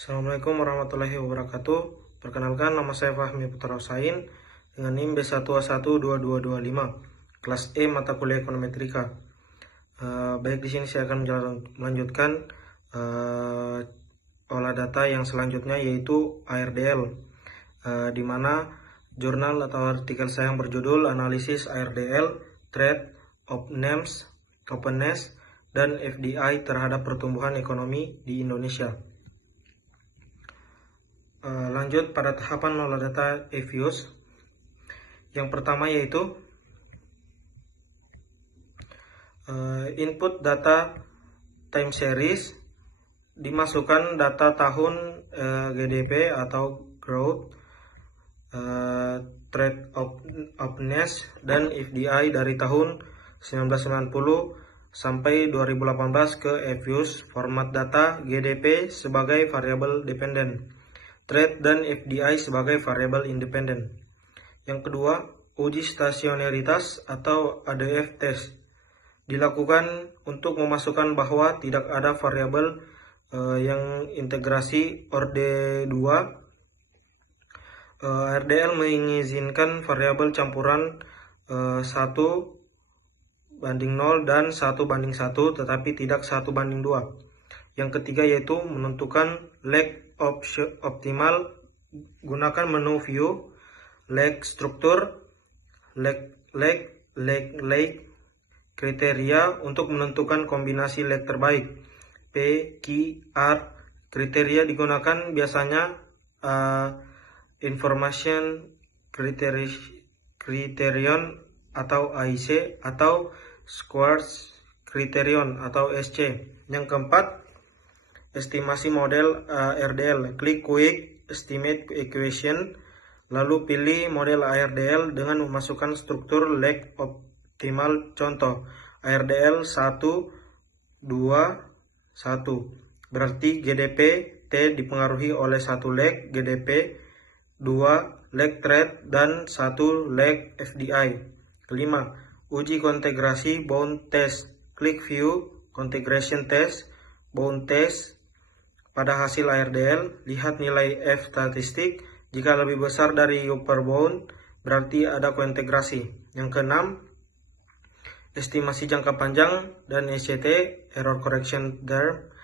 Assalamualaikum warahmatullahi wabarakatuh. Perkenalkan, nama saya Fahmi Putra Husain dengan NIM B1A12225, kelas E mata kuliah ekonometrika. Baik, di sini saya akan melanjutkan olah data yang selanjutnya, yaitu ARDL, di mana jurnal atau artikel saya yang berjudul Analisis ARDL, Trade, Openness, dan FDI terhadap pertumbuhan ekonomi di Indonesia. Lanjut pada tahapan olah data EViews. Yang pertama yaitu input data time series, dimasukkan data tahun GDP atau growth, trade openness, dan FDI dari tahun 1990 sampai 2018 ke EViews. Format data GDP sebagai variabel dependen, trade dan FDI sebagai variabel independen. Yang kedua, uji stasionaritas atau ADF test dilakukan untuk memasukkan bahwa tidak ada variabel yang integrasi orde 2. RDL mengizinkan variabel campuran 1:0 dan 1:1, tetapi tidak 1:2. Yang ketiga yaitu menentukan leg optimal, gunakan menu view, leg struktur, leg kriteria untuk menentukan kombinasi leg terbaik, PQR. Kriteria digunakan biasanya Information Criterion atau AIC atau Squares Criterion atau SC. Yang keempat, estimasi model ARDL. Klik Quick Estimate Equation, lalu pilih model ARDL dengan memasukkan struktur leg optimal. Contoh, ARDL 1, 2, 1. Berarti GDP T dipengaruhi oleh 1 leg GDP, 2 leg trade, dan 1 leg FDI. Kelima, uji kontegrasi bound test. Klik View Contegration Test, Bound Test. Pada hasil ARDL, lihat nilai F statistik. Jika lebih besar dari upper bound, berarti ada kointegrasi. Yang keenam, estimasi jangka panjang dan ECT, Error Correction Term.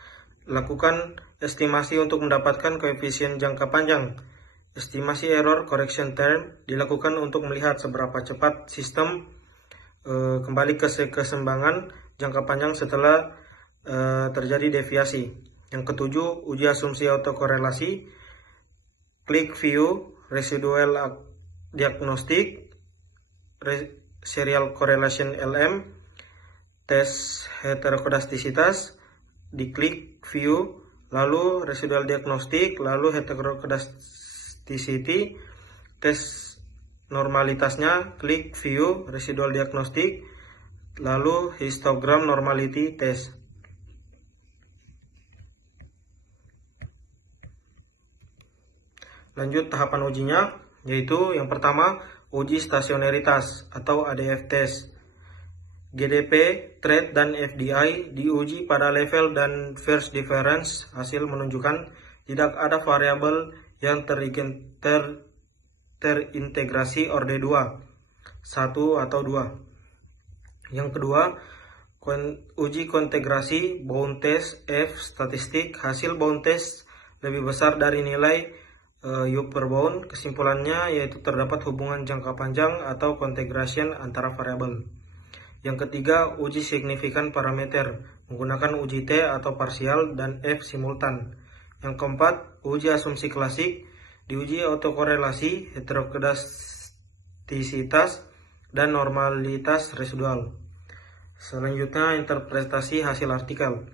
Lakukan estimasi untuk mendapatkan koefisien jangka panjang. Estimasi Error Correction Term dilakukan untuk melihat seberapa cepat sistem kembali ke keseimbangan jangka panjang setelah terjadi deviasi. Yang ketujuh, uji asumsi autokorelasi. Klik View Residual Diagnostic, Serial Correlation LM, Tes heterokodastisitas. Diklik View, lalu Residual Diagnostic, lalu Heterokodasticity. Tes normalitasnya, klik View Residual Diagnostic, lalu Histogram Normality Test. Lanjut tahapan ujinya, yaitu yang pertama, uji stasionaritas atau ADF test. GDP, trade, dan FDI diuji pada level dan first difference. Hasil menunjukkan tidak ada variabel yang terintegrasi orde 2, 1 atau 2. Yang kedua, uji kontegrasi bound test F statistik. Hasil bound test lebih besar dari nilai upper bound. Kesimpulannya yaitu terdapat hubungan jangka panjang atau contegration antara variabel. Yang ketiga, uji signifikan parameter menggunakan uji T atau parsial dan F simultan. Yang keempat, uji asumsi klasik, diuji autokorelasi, heterokodastisitas, dan normalitas residual. Selanjutnya, interpretasi hasil artikel.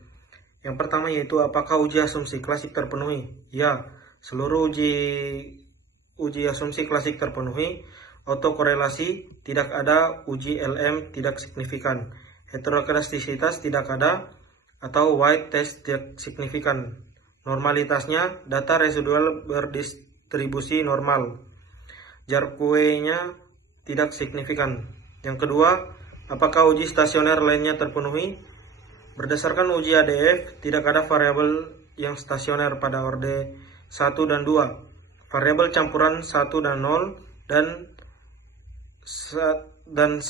Yang pertama yaitu apakah uji asumsi klasik terpenuhi? Ya, seluruh uji asumsi klasik terpenuhi. Autokorelasi tidak ada, uji LM tidak signifikan, heterokodastisitas tidak ada atau white test tidak signifikan. Normalitasnya data residual berdistribusi normal. Jarque-nya tidak signifikan. Yang kedua, apakah uji stasioner lainnya terpenuhi? Berdasarkan uji ADF, tidak ada variabel yang stasioner pada orde 1 dan 2, variabel campuran 1 dan 0, dan 1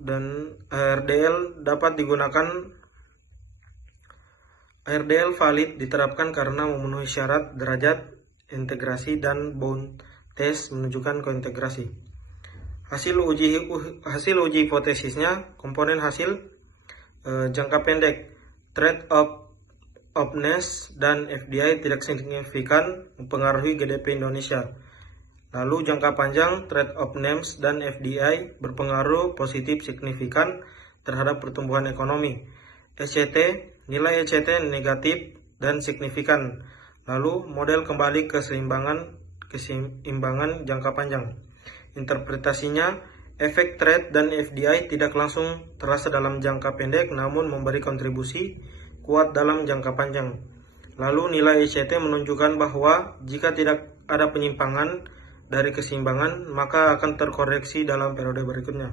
dan RDL dapat digunakan. RDL valid diterapkan karena memenuhi syarat derajat integrasi dan bound test menunjukkan kointegrasi. Hasil uji hipotesisnya, komponen hasil jangka pendek trade-offness dan FDI tidak signifikan mempengaruhi GDP Indonesia. Lalu jangka panjang trade-offness dan FDI berpengaruh positif signifikan terhadap pertumbuhan ekonomi. Nilai ECT negatif dan signifikan. Lalu model kembali ke keseimbangan jangka panjang. Interpretasinya, efek trade dan FDI tidak langsung terasa dalam jangka pendek namun memberi kontribusi kuat dalam jangka panjang. Lalu nilai ECT menunjukkan bahwa jika tidak ada penyimpangan dari keseimbangan, maka akan terkoreksi dalam periode berikutnya.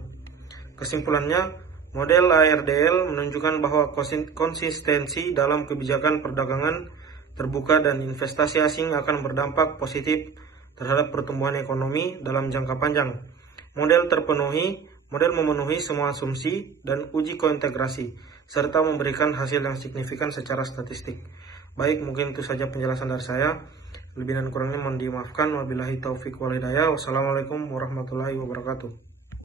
Kesimpulannya, model ARDL menunjukkan bahwa konsistensi dalam kebijakan perdagangan terbuka dan investasi asing akan berdampak positif terhadap pertumbuhan ekonomi dalam jangka panjang. Model memenuhi semua asumsi dan uji kointegrasi, serta memberikan hasil yang signifikan secara statistik. Baik, mungkin itu saja penjelasan dari saya. Lebih dan kurangnya mohon dimaafkan. Wabillahi taufiq wal hidayah. Wassalamualaikum warahmatullahi wabarakatuh.